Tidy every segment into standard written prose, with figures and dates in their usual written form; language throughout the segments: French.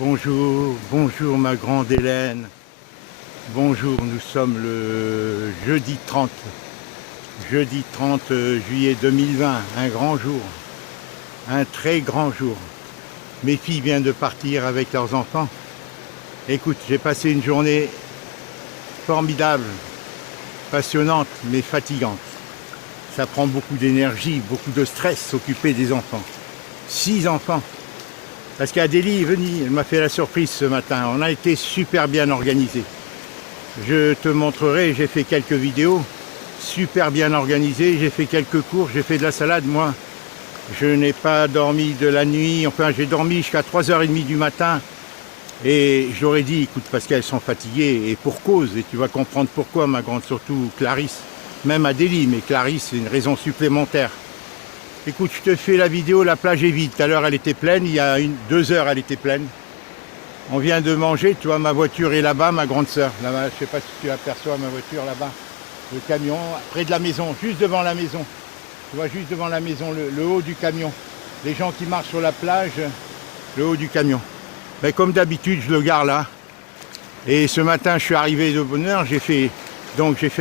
Bonjour, bonjour ma grande Hélène. Bonjour, nous sommes le jeudi 30 juillet 2020, un grand jour, un très grand jour. Mes filles viennent de partir avec leurs enfants. Écoute, j'ai passé une journée formidable, passionnante, mais fatigante. Ça prend beaucoup d'énergie, beaucoup de stress, s'occuper des enfants. 6 enfants. Parce qu'Adélie est venue, elle m'a fait la surprise ce matin. On a été super bien organisés. Je te montrerai, j'ai fait quelques vidéos, super bien organisées. J'ai fait quelques courses, j'ai fait de la salade. Moi, je n'ai pas dormi de la nuit. Enfin, j'ai dormi jusqu'à 3h30 du matin. Et j'aurais dit, écoute, parce qu'elles sont fatiguées, et pour cause. Et tu vas comprendre pourquoi, ma grande, surtout Clarisse. Même Adélie, mais Clarisse, c'est une raison supplémentaire. Écoute, je te fais la vidéo, la plage est vide. Tout à l'heure, elle était pleine. Il y a 2 heures, elle était pleine. On vient de manger. Tu vois, ma voiture est là-bas, ma grande sœur. Là-bas, je ne sais pas si tu aperçois ma voiture là-bas. Le camion, près de la maison, juste devant la maison. Tu vois, juste devant la maison, le haut du camion. Les gens qui marchent sur la plage, le haut du camion. Mais comme d'habitude, je le gare là. Et ce matin, je suis arrivé de bonne heure. J'ai fait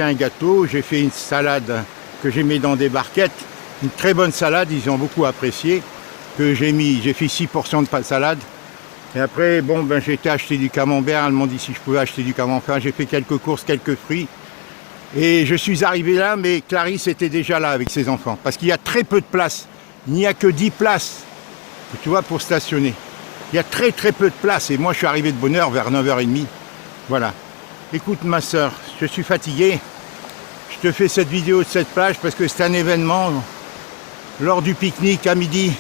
un gâteau, j'ai fait une salade que j'ai mis dans des barquettes. Une très bonne salade, ils ont beaucoup apprécié, que j'ai fait 6 portions de salade. Et après, bon, j'ai été acheter du camembert, elles m'ont dit si je pouvais acheter du camembert. J'ai fait quelques courses, quelques fruits. Et je suis arrivé là, mais Clarisse était déjà là avec ses enfants. Parce qu'il y a très peu de place. Il n'y a que 10 places, tu vois, pour stationner. Il y a très peu de place. Et moi, je suis arrivé de bonne heure, vers 9h30. Voilà. Écoute, ma soeur, je suis fatigué. Je te fais cette vidéo de cette plage parce que c'est un événement. Lors du pique-nique à midi,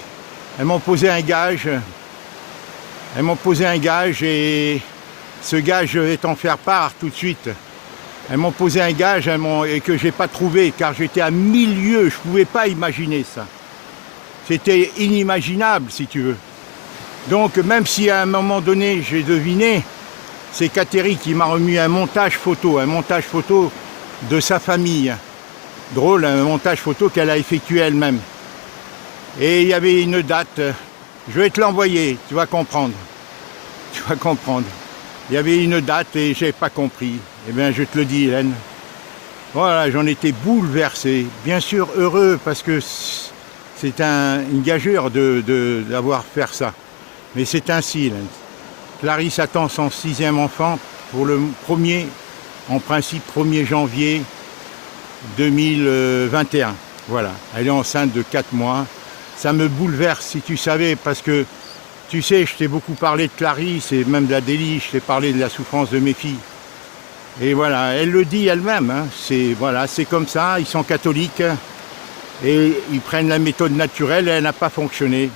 elles m'ont posé un gage. Elles m'ont posé un gage et ce gage, je vais t'en faire part tout de suite. Elles m'ont posé un gage et que je n'ai pas trouvé car j'étais à 1000 lieues. Je ne pouvais pas imaginer ça. C'était inimaginable si tu veux. Donc même si à un moment donné j'ai deviné, c'est Catherine qui m'a remis un montage photo de sa famille. Drôle, un montage photo qu'elle a effectué elle-même. Et il y avait une date, je vais te l'envoyer, tu vas comprendre. Tu vas comprendre. Il y avait une date et je n'ai pas compris. Eh bien, je te le dis, Hélène. Voilà, j'en étais bouleversé. Bien sûr, heureux parce que c'est une gageure d'avoir fait ça. Mais c'est ainsi, Hélène. Clarisse attend son 6e enfant pour le premier, en principe, 1er janvier 2021. Voilà, elle est enceinte de 4 mois. Ça me bouleverse si tu savais, parce que tu sais, je t'ai beaucoup parlé de Clarisse et même d'Adélie, je t'ai parlé de la souffrance de mes filles. Et voilà, elle le dit elle-même, hein, c'est comme ça, ils sont catholiques et ils prennent la méthode naturelle et elle n'a pas fonctionné.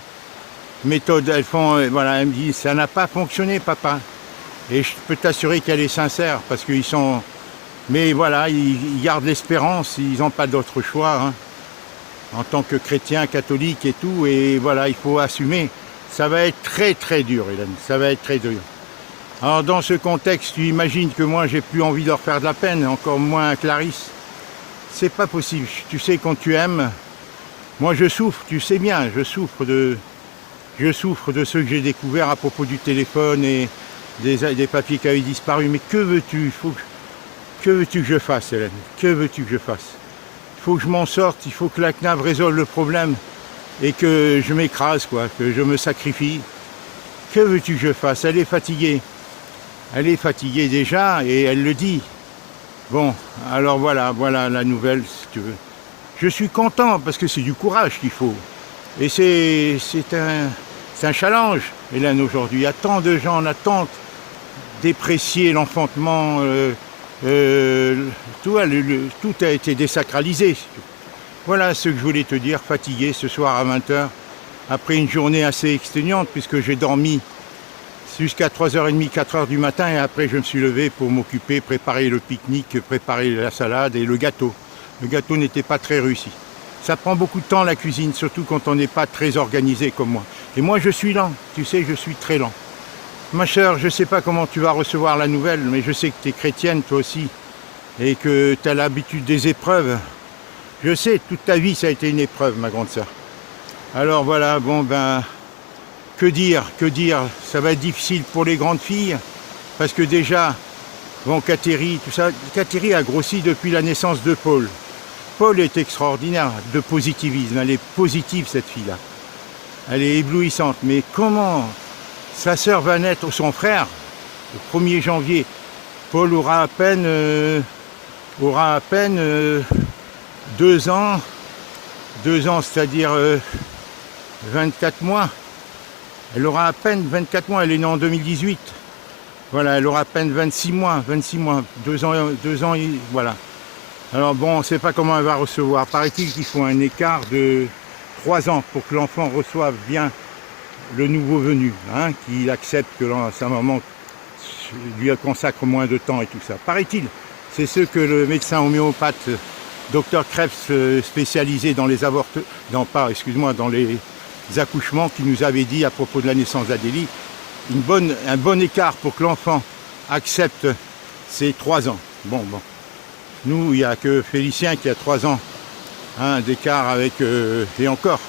Méthode, elle me dit, ça n'a pas fonctionné, papa. Et je peux t'assurer qu'elle est sincère, parce qu'ils sont... Mais voilà, ils gardent l'espérance, ils n'ont pas d'autre choix. Hein. En tant que chrétien, catholique et tout, et voilà, il faut assumer. Ça va être très dur, Hélène, ça va être très dur. Alors dans ce contexte, tu imagines que moi j'ai plus envie de leur faire de la peine, encore moins à Clarisse. C'est pas possible, tu sais quand tu aimes, moi je souffre, tu sais bien, je souffre de ce que j'ai découvert à propos du téléphone et des papiers qui avaient disparu, mais que veux-tu, que veux-tu que je fasse, Hélène? Que veux-tu que je fasse? Il faut que je m'en sorte, il faut que la CNAV résolve le problème et que je m'écrase, quoi, que je me sacrifie. Que veux-tu que je fasse? Elle est fatiguée. Elle est fatiguée déjà et elle le dit. Bon, alors voilà la nouvelle, si tu veux. Je suis content parce que c'est du courage qu'il faut. Et c'est un challenge, Hélène, aujourd'hui. Il y a tant de gens en attente, déprécier l'enfantement. Tout a été désacralisé. Voilà ce que je voulais te dire, fatigué ce soir à 20h, après une journée assez exténuante, puisque j'ai dormi jusqu'à 3h30, 4h du matin, et après je me suis levé pour m'occuper, préparer le pique-nique, préparer la salade et le gâteau. Le gâteau n'était pas très réussi. Ça prend beaucoup de temps la cuisine, surtout quand on n'est pas très organisé comme moi. Et moi je suis lent, tu sais, je suis très lent. Ma chère, je ne sais pas comment tu vas recevoir la nouvelle, mais je sais que tu es chrétienne toi aussi, et que tu as l'habitude des épreuves. Je sais, toute ta vie ça a été une épreuve, ma grande sœur. Alors voilà, bon ben, que dire, ça va être difficile pour les grandes filles, parce que déjà, bon, Kateri, tout ça, Kateri a grossi depuis la naissance de Paul. Paul est extraordinaire de positivisme, elle est positive cette fille-là. Elle est éblouissante, mais comment sa sœur va naître, son frère, le 1er janvier, Paul aura à peine 2 ans, c'est-à-dire 24 mois. Elle aura à peine 24 mois, elle est née en 2018. Voilà, elle aura à peine 26 mois, 2 ans, voilà. Alors bon, on ne sait pas comment elle va recevoir. Paraît-il qu'il faut un écart de 3 ans pour que l'enfant reçoive bien le nouveau venu, hein, qu'il accepte que sa maman lui consacre moins de temps et tout ça. Paraît-il, c'est ce que le médecin homéopathe, Dr Krebs, spécialisé dans les dans les accouchements, qui nous avait dit à propos de la naissance d'Adélie, un bon écart pour que l'enfant accepte ces 3 ans. Bon. Nous, il n'y a que Félicien qui a 3 ans d'écart avec... et encore,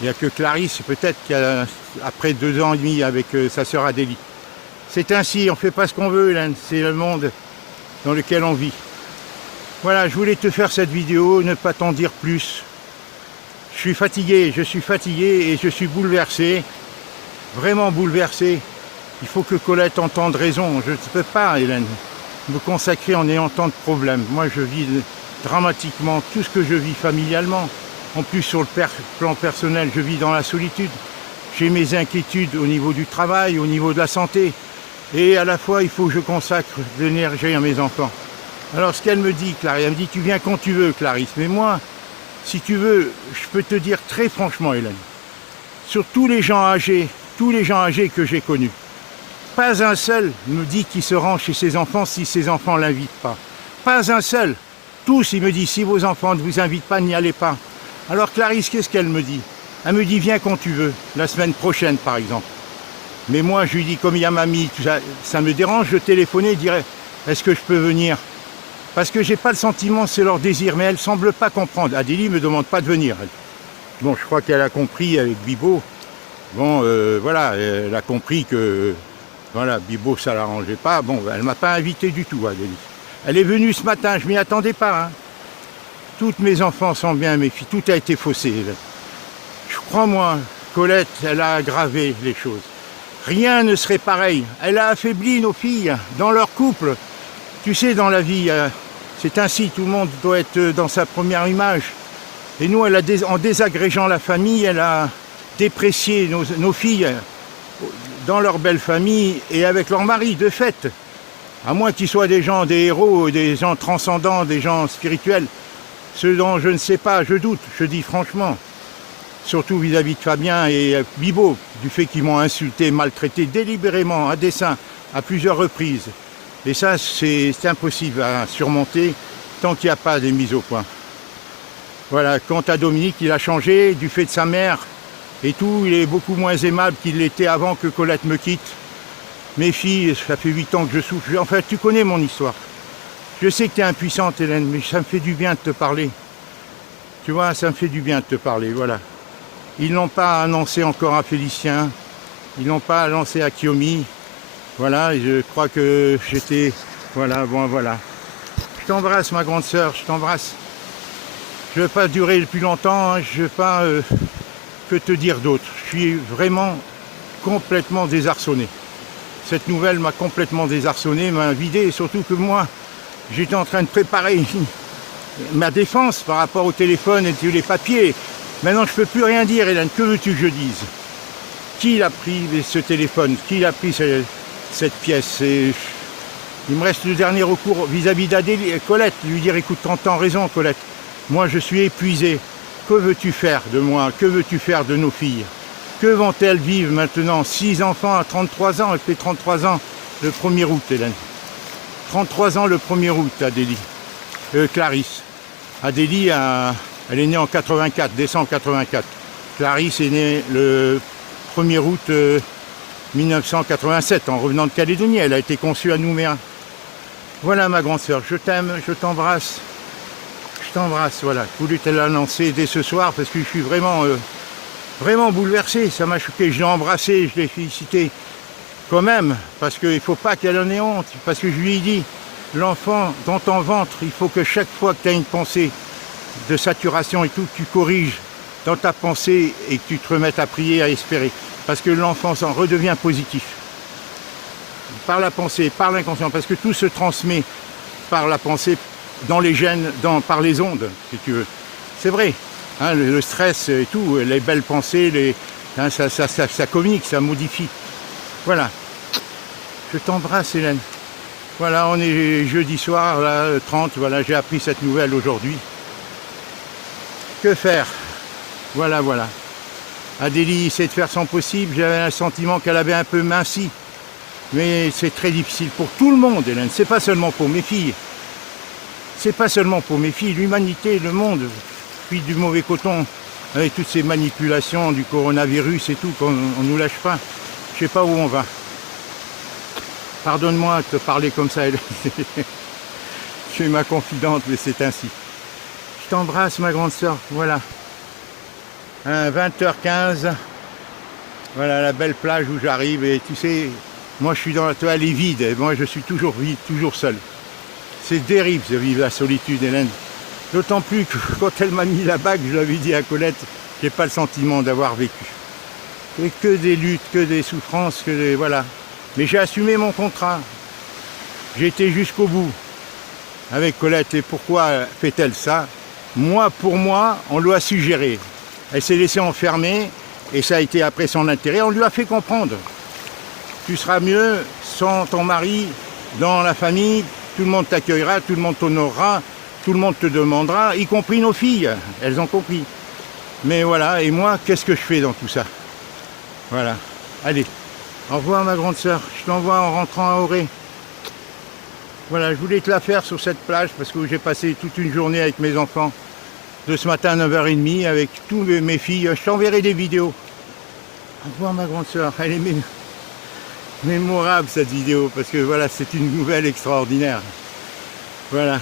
il n'y a que Clarisse, peut-être, qui a après 2 ans et demi avec sa sœur Adélie. C'est ainsi, on ne fait pas ce qu'on veut, Hélène. C'est le monde dans lequel on vit. Voilà, je voulais te faire cette vidéo, ne pas t'en dire plus. Je suis fatigué et je suis bouleversé, vraiment bouleversé. Il faut que Colette entende raison. Je ne peux pas, Hélène, me consacrer en ayant tant de problèmes. Moi, je vis dramatiquement tout ce que je vis familialement. En plus, sur le plan personnel, je vis dans la solitude. J'ai mes inquiétudes au niveau du travail, au niveau de la santé. Et à la fois, il faut que je consacre de l'énergie à mes enfants. Alors, ce qu'elle me dit, Clarisse, elle me dit, tu viens quand tu veux, Clarisse. Mais moi, si tu veux, je peux te dire très franchement, Hélène, sur tous les gens âgés que j'ai connus, pas un seul me dit qu'il se rend chez ses enfants si ses enfants ne l'invitent pas. Pas un seul. Tous, ils me disent, si vos enfants ne vous invitent pas, n'y allez pas. Alors Clarisse, qu'est-ce qu'elle me dit? Elle me dit, viens quand tu veux, la semaine prochaine par exemple. Mais moi, je lui dis, comme il y a mamie, ça me dérange de téléphoner et dire, est-ce que je peux venir? Parce que j'ai pas le sentiment, c'est leur désir, mais elle semble pas comprendre. Adélie me demande pas de venir. Bon, je crois qu'elle a compris avec Bibo. Bon, voilà, elle a compris que, voilà, Bibo, ça l'arrangeait pas. Bon, elle m'a pas invité du tout, Adélie. Elle est venue ce matin, je m'y attendais pas. Hein. Toutes mes enfants sont bien, mes filles, tout a été faussé. Je crois, moi, Colette, elle a aggravé les choses. Rien ne serait pareil. Elle a affaibli nos filles dans leur couple. Tu sais, dans la vie, c'est ainsi, tout le monde doit être dans sa première image. Et nous, en désagrégeant la famille, elle a déprécié nos filles dans leur belle famille et avec leur mari, de fait. À moins qu'ils soient des gens, des héros, des gens transcendants, des gens spirituels. Ceux dont je ne sais pas, je doute, je dis franchement. Surtout vis-à-vis de Fabien et Bibo, du fait qu'ils m'ont insulté, maltraité délibérément, à dessein, à plusieurs reprises. Et ça, c'est impossible à surmonter tant qu'il n'y a pas des mises au point. Voilà, quant à Dominique, il a changé du fait de sa mère et tout. Il est beaucoup moins aimable qu'il l'était avant que Colette me quitte. Mes filles, ça fait 8 ans que je souffre. En fait, tu connais mon histoire. Je sais que tu es impuissante, Hélène, mais ça me fait du bien de te parler. Tu vois, ça me fait du bien de te parler, voilà. Ils n'ont pas annoncé encore à Félicien. Ils n'ont pas annoncé à Kiomi. Voilà, je crois que j'étais... Voilà, bon, voilà. Je t'embrasse, ma grande sœur, je t'embrasse. Je ne veux pas durer plus longtemps, hein, je ne veux pas que te dire d'autre. Je suis vraiment complètement désarçonné. Cette nouvelle m'a complètement désarçonné, m'a vidé, et surtout que moi, j'étais en train de préparer ma défense par rapport au téléphone et tous les papiers. Maintenant, je ne peux plus rien dire, Hélène. Que veux-tu que je dise? Qui l'a pris, ce téléphone? Qui l'a pris, cette pièce? Il me reste le dernier recours vis-à-vis d'Adélie et Colette. Lui dire, écoute, t'as raison, Colette. Moi, je suis épuisé. Que veux-tu faire de moi? Que veux-tu faire de nos filles? Que vont-elles vivre maintenant? 6 enfants à 33 ans. Elle fait 33 ans le 1er août, Hélène. 33 ans le 1er août, Adélie. Clarisse. Adélie, elle est née en 84, décembre 84. Clarisse est née le 1er août 1987, en revenant de Calédonie. Elle a été conçue à Nouméa. Voilà, ma grande sœur, je t'aime, je t'embrasse. Je t'embrasse, voilà. Je voulais te l'annoncer dès ce soir parce que je suis vraiment vraiment bouleversé, ça m'a choqué. Je l'ai embrassé, je l'ai félicité quand même, parce qu'il ne faut pas qu'elle en ait honte, parce que je lui ai dit, l'enfant dans ton ventre, il faut que chaque fois que tu as une pensée de saturation et tout, tu corriges dans ta pensée et que tu te remettes à prier, à espérer, parce que l'enfant s'en redevient positif. Par la pensée, par l'inconscient, parce que tout se transmet par la pensée, dans les gènes, par les ondes, si tu veux. C'est vrai, hein, le stress et tout, les belles pensées, hein, ça communique, ça modifie. Voilà. Je t'embrasse, Hélène. Voilà, on est jeudi soir, là, 30, voilà, j'ai appris cette nouvelle aujourd'hui. Que faire? Voilà, voilà. Adélie essaie de faire son possible, j'avais un sentiment qu'elle avait un peu minci. Mais c'est très difficile pour tout le monde, Hélène. C'est pas seulement pour mes filles. C'est pas seulement pour mes filles. L'humanité, le monde, puis du mauvais coton, avec toutes ces manipulations du coronavirus et tout, qu'on ne nous lâche pas. Je sais pas où on va. Pardonne-moi de te parler comme ça, Hélène. Tu es ma confidente, mais c'est ainsi. Je t'embrasse, ma grande sœur. Voilà. 20h15. Voilà la belle plage où j'arrive. Et tu sais, moi je suis dans la toile, elle est vide. Et moi je suis toujours vide, toujours seul. C'est terrible de vivre la solitude, Hélène. D'autant plus que quand elle m'a mis la bague, je l'avais dit à Colette, j'ai pas le sentiment d'avoir vécu. Et que des luttes, que des souffrances, que des... Voilà. Mais j'ai assumé mon contrat. J'ai été jusqu'au bout avec Colette. Et pourquoi fait-elle ça? Moi, pour moi, on lui a suggéré. Elle s'est laissée enfermer et ça a été après son intérêt. On lui a fait comprendre. Tu seras mieux sans ton mari dans la famille. Tout le monde t'accueillera, tout le monde t'honorera, tout le monde te demandera, y compris nos filles. Elles ont compris. Mais voilà, et moi, qu'est-ce que je fais dans tout ça? Voilà. Allez, au revoir ma grande sœur. Je t'envoie en rentrant à Auray. Voilà, je voulais te la faire sur cette plage parce que j'ai passé toute une journée avec mes enfants. De ce matin à 9h30 avec tous mes filles. Je t'enverrai des vidéos. Au revoir ma grande sœur. Elle est mémorable cette vidéo parce que voilà, c'est une nouvelle extraordinaire. Voilà.